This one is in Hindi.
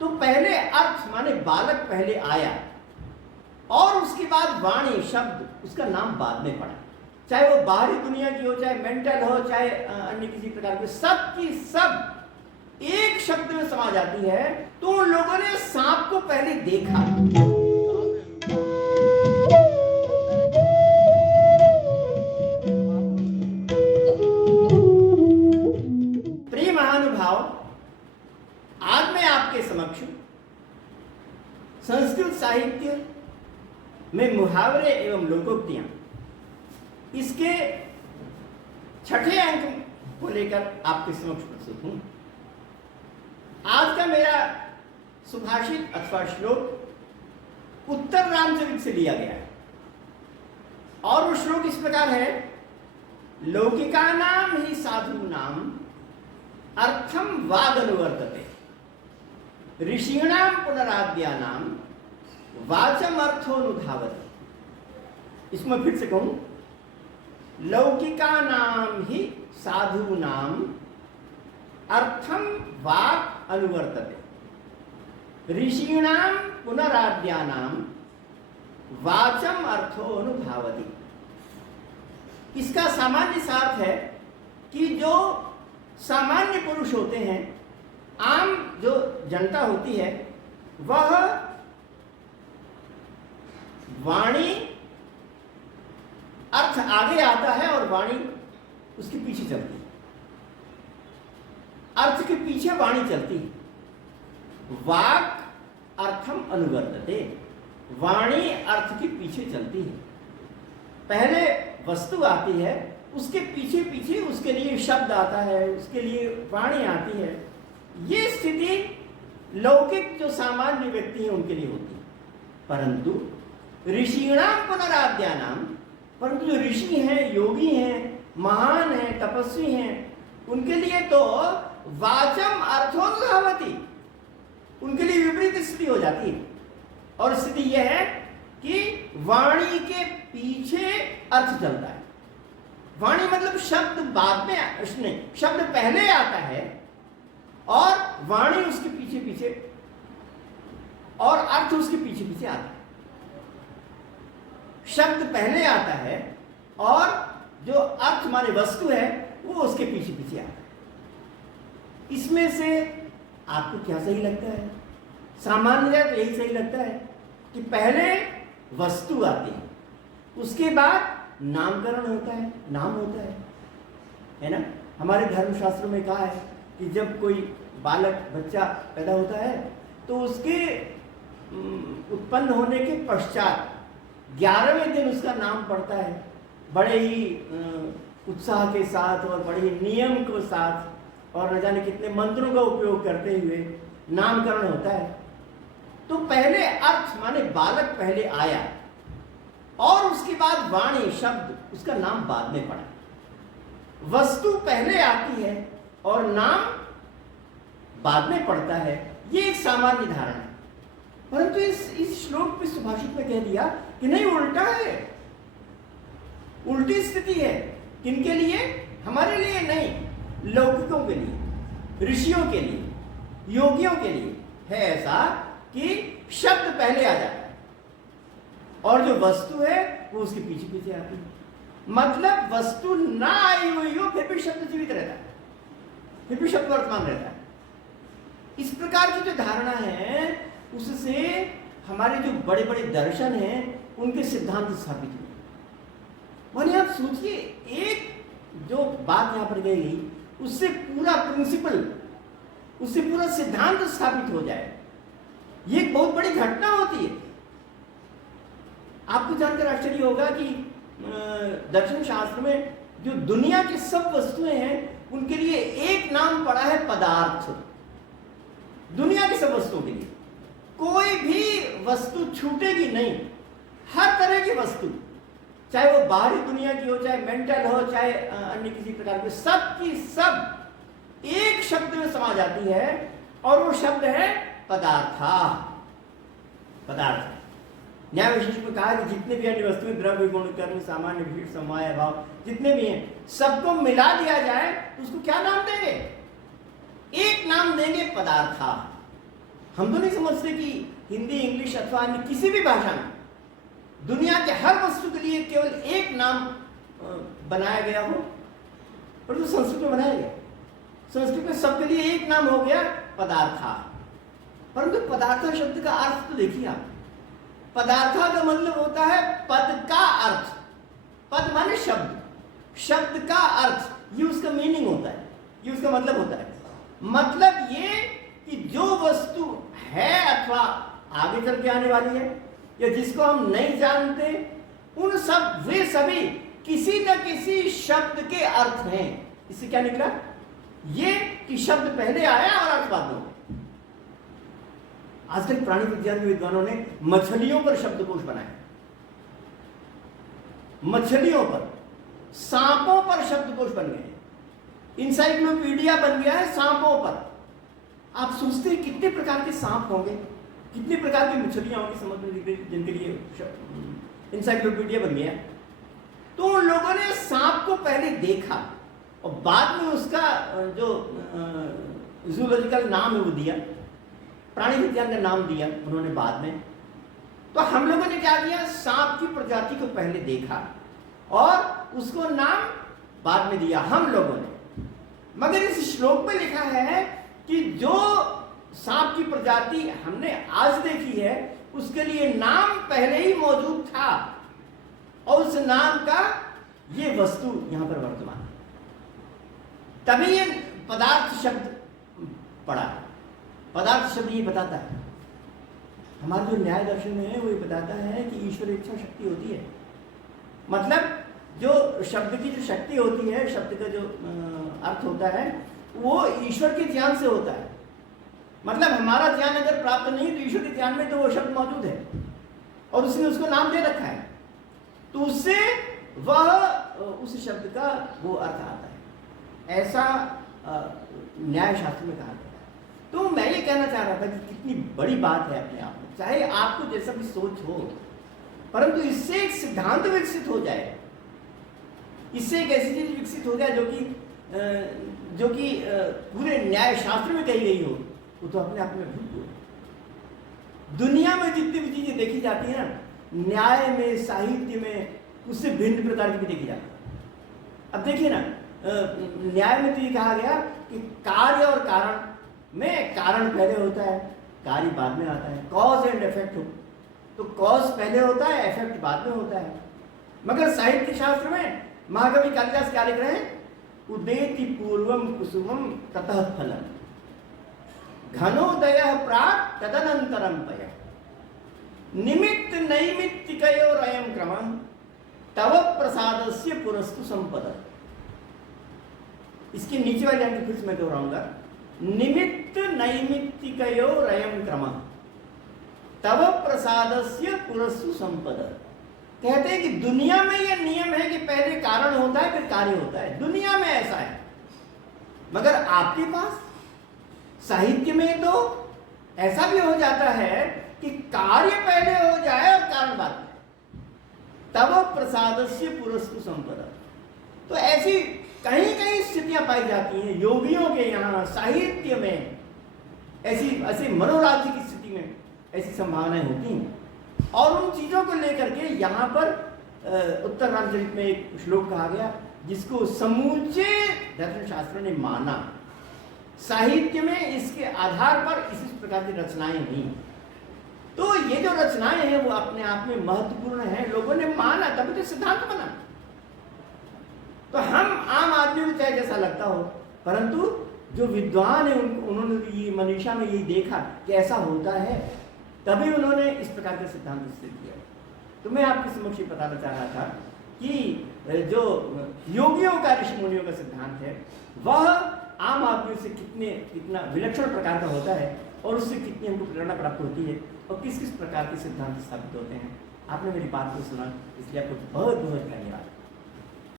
तो पहले अर्थ माने बालक पहले आया और उसके बाद वाणी शब्द उसका नाम बाद में पड़ा। चाहे वो बाहरी दुनिया की हो, चाहे मेंटल हो, चाहे अन्य किसी प्रकार की, सब की सब एक शब्द में समा जाती है। तो उन लोगों ने सांप को पहले देखा। प्रिय महानुभाव, आज मैं आपके समक्ष संस्कृत साहित्य में मुहावरे एवं लोकोक्तियां इसके छठे अंक को लेकर आपके समक्ष प्रस्तुत हूं। आज का मेरा सुभाषित अथवा श्लोक उत्तर रामचरित से लिया गया है और वो श्लोक इस प्रकार है, लौकिकानाम ही साधूनाम अर्थम वादनुवर्तते, ऋषीणाम पुनराद्यानाम वाचम अर्थोनुधावति। इसमें फिर से कहूं, लौकिकानाम ही साधूनाम अर्थम वाक् अनुवर्तते, ऋषीणाम पुनराद्यानाम वाचम अर्थो अनुभावति। इसका सामान्य सार्थ है कि जो सामान्य पुरुष होते हैं, आम जो जनता होती है, वह वाणी अर्थ आगे आता है और वाणी उसके पीछे चलती है। अर्थ के पीछे वाणी चलती है। वाक् अर्थम अनुवर्तते, वाणी अर्थ के पीछे चलती है। पहले वस्तु आती है, उसके पीछे पीछे उसके लिए शब्द आता है, उसके लिए वाणी आती है। ये स्थिति लौकिक जो सामान्य व्यक्ति है उनके लिए होती है। परंतु ऋषीणाम पुनराद्यानाम, परंतु जो ऋषि हैं, योगी हैं, महान हैं, तपस्वी हैं, उनके लिए तो वाचम अर्थोनुधावति, उनके लिए विपरीत स्थिति हो जाती है। और स्थिति यह है कि वाणी के पीछे अर्थ चलता है। वाणी मतलब शब्द बाद में, उसने शब्द पहले आता है और वाणी उसके पीछे पीछे और अर्थ उसके पीछे पीछे आता है। शब्द पहले आता है और जो अर्थ माने वस्तु है वो उसके पीछे पीछे आता है। इसमें से आपको क्या सही लगता है? सामान्य तो यही सही लगता है कि पहले वस्तु आती है, उसके बाद नामकरण होता है, नाम होता है ना। हमारे धर्मशास्त्रों में कहा है कि जब कोई बालक बच्चा पैदा होता है तो उसके उत्पन्न होने के पश्चात 11वें दिन उसका नाम पड़ता है, बड़े ही उत्साह के साथ और बड़े ही नियम के साथ और न जाने कितने मंत्रों का उपयोग करते हुए नामकरण होता है। तो पहले अर्थ माने बालक पहले आया और उसके बाद वाणी शब्द उसका नाम बाद में पड़ा। वस्तु पहले आती है और नाम बाद में पड़ता है। ये एक सामान्य धारणा है। परंतु इस श्लोक में सुभाषित में कह दिया कि नहीं, उल्टा है, उल्टी स्थिति है। किनके लिए? हमारे लिए नहीं, लौकिकों के लिए, ऋषियों के लिए, योगियों के लिए है ऐसा कि शब्द पहले आ जाता है और जो वस्तु है वो उसके पीछे पीछे आती है। मतलब वस्तु ना आई हुई हो फिर भी शब्द जीवित रहता है, फिर भी शब्द वर्तमान रहता है। इस प्रकार की जो धारणा है उससे हमारे जो बड़े बड़े दर्शन हैं उनके सिद्धांत स्थापित हुए। और आप सोचिए, एक जो बात यहां पर गई उससे पूरा प्रिंसिपल, उससे पूरा सिद्धांत स्थापित हो जाए, ये एक बहुत बड़ी घटना होती है। आपको जानकर आश्चर्य होगा कि दर्शन शास्त्र में जो दुनिया की सब वस्तुएं हैं उनके लिए एक नाम पड़ा है, पदार्थ। दुनिया की सब वस्तुओं के लिए कोई भी वस्तु छूटेगी नहीं। हर तरह की वस्तु, चाहे वो बाहरी दुनिया की हो, चाहे मेंटल हो, चाहे अन्य किसी प्रकार की, सब की सब एक शब्द में समा जाती है और वो शब्द है पदार्था। पदार्थ न्याय विशेष में कहा कि जितने भी अन्य वस्तुएं, द्रव्य, गुण, कर्म, सामान्य, विशेष, समवाय, भाव, जितने भी हैं सबको मिला दिया जाए तो उसको क्या नाम देंगे? एक नाम देंगे, पदार्था। हम तो नहीं समझते कि हिंदी, इंग्लिश अथवा अन्य किसी भी भाषा में दुनिया के हर वस्तु के लिए केवल एक नाम बनाया गया हो, परंतु संस्कृत में बनाया गया। संस्कृत में सबके लिए एक नाम हो गया, पदार्था। परंतु पदार्थ शब्द का अर्थ तो देखिए आप, पदार्था का मतलब होता है पद का अर्थ। पद माने शब्द, शब्द का अर्थ, ये उसका मीनिंग होता है, ये उसका मतलब होता है। मतलब ये कि जो वस्तु है अथवा आगे चल के आने वाली है या जिसको हम नहीं जानते, उन सब वे सभी किसी न किसी शब्द के अर्थ हैं। इससे क्या निकला? ये कि शब्द पहले आया और अर्थ बाद में। आजकल प्राणी विज्ञान के विद्वानों ने मछलियों पर शब्दकोश बनाए, मछलियों पर, सांपों पर शब्दकोश बन गए, इंसाइक्लोपीडिया बन गया है सांपों पर। आप सोचते हैं कितने प्रकार के सांप होंगे, कितने प्रकार की मछलियां होंगी समुद्र में जिनके लिए इंसाइक्लोपीडिया बन गया। तो उन लोगों ने सांप को पहले देखा और बाद में उसका जो जूलॉजिकल नाम है वो दिया, प्राणी विज्ञान का नाम दिया उन्होंने बाद में। तो हम लोगों ने क्या किया? सांप की प्रजाति को पहले देखा और उसको नाम बाद में दिया हम लोगों ने। मगर इस श्लोक में लिखा है कि जो सांप की प्रजाति हमने आज देखी है उसके लिए नाम पहले ही मौजूद था और उस नाम का ये वस्तु यहां पर वर्तमान है। तभी ये पदार्थ शब्द पड़ा। पदार्थ शब्द ये बताता है, हमारा जो न्याय दर्शन है वो ये बताता है कि ईश्वर इच्छा शक्ति होती है। मतलब जो शब्द की जो शक्ति होती है, शब्द का जो अर्थ होता है वो ईश्वर के ज्ञान से होता है। मतलब हमारा ज्ञान अगर प्राप्त नहीं तो ईश्वर के ज्ञान में तो वो शब्द मौजूद है और उसने उसको नाम दे रखा है, तो उससे वह उस शब्द का वो अर्थ आता है। ऐसा न्याय शास्त्र में कहा गया है। तो मैं ये कहना चाह रहा था कि कितनी बड़ी बात है अपने आप में, चाहे आपको जैसा भी सोच हो, परंतु इससे एक सिद्धांत विकसित हो जाए, इससे एक ऐसी चीज विकसित हो जाए जो कि पूरे न्याय शास्त्र में कही गई हो, वो तो अपने आप में भूल। दुनिया में जितनी भी चीजें देखी जाती हैं ना, न्याय में, साहित्य में, उससे भिन्न प्रकार की भी देखी जाती है। अब देखिए ना, न्याय में तो ये कहा गया कि कार्य और कारण में कारण पहले होता है, कार्य बाद में आता है। कॉज एंड इफेक्ट हो तो कॉज पहले होता है, इफेक्ट बाद में होता है। मगर साहित्य शास्त्र में महाकवि कालिदास क्या लिख रहे हैं? उदेति पूर्वम कुसुमम ततः फलम घनोदयः प्राक् तदनंतरम पयः निमित्त नैमित्तिकयोरयं क्रमः तव प्रसादस्य पुरस्तु संपदा। इसके नीचे वाली लाइन फिर से मैं दोहराऊंगा, निमित्त नैमित्तिकयोरयं क्रमः तव प्रसादस्य पुरस्तु संपदा। कहते हैं कि दुनिया में यह नियम है कि पहले कारण होता है फिर कार्य होता है, दुनिया में ऐसा है। मगर आपके पास साहित्य में तो ऐसा भी हो जाता है कि कार्य पहले हो जाए और कारण बाद में, तब प्रसादस्य पुरस्तु संपदा। तो ऐसी कहीं कहीं स्थितियां पाई जाती हैं योगियों के यहाँ साहित्य में, ऐसी मनोराज्य की स्थिति में ऐसी संभावनाएं होती हैं। और उन चीजों को लेकर के यहाँ पर उत्तर रामचरित में एक श्लोक कहा गया जिसको समूचे दर्शन शास्त्रों ने माना। साहित्य में इसके आधार पर इसी प्रकार की रचनाएं हुई। तो ये जो रचनाएं हैं वो अपने आप में महत्वपूर्ण है, लोगों ने माना तभी तो सिद्धांत बना। तो हम आम आदमी को चाहे जैसा लगता हो, परंतु जो विद्वान है उन्होंने ये मनीषा में यही देखा कि ऐसा होता है, तभी उन्होंने इस प्रकार के सिद्धांत स्थिर किया। तो मैं आपके समक्ष बताना चाह रहा था कि जो योगियों का, ऋषि मुनियों का सिद्धांत है वह आम आदमी से कितना विलक्षण प्रकार का होता है और उससे कितनी हमको प्रेरणा प्राप्त होती है और किस किस प्रकार के सिद्धांत स्थापित होते हैं। आपने मेरी बात को सुना, इसलिए आपको बहुत बहुत धन्यवाद।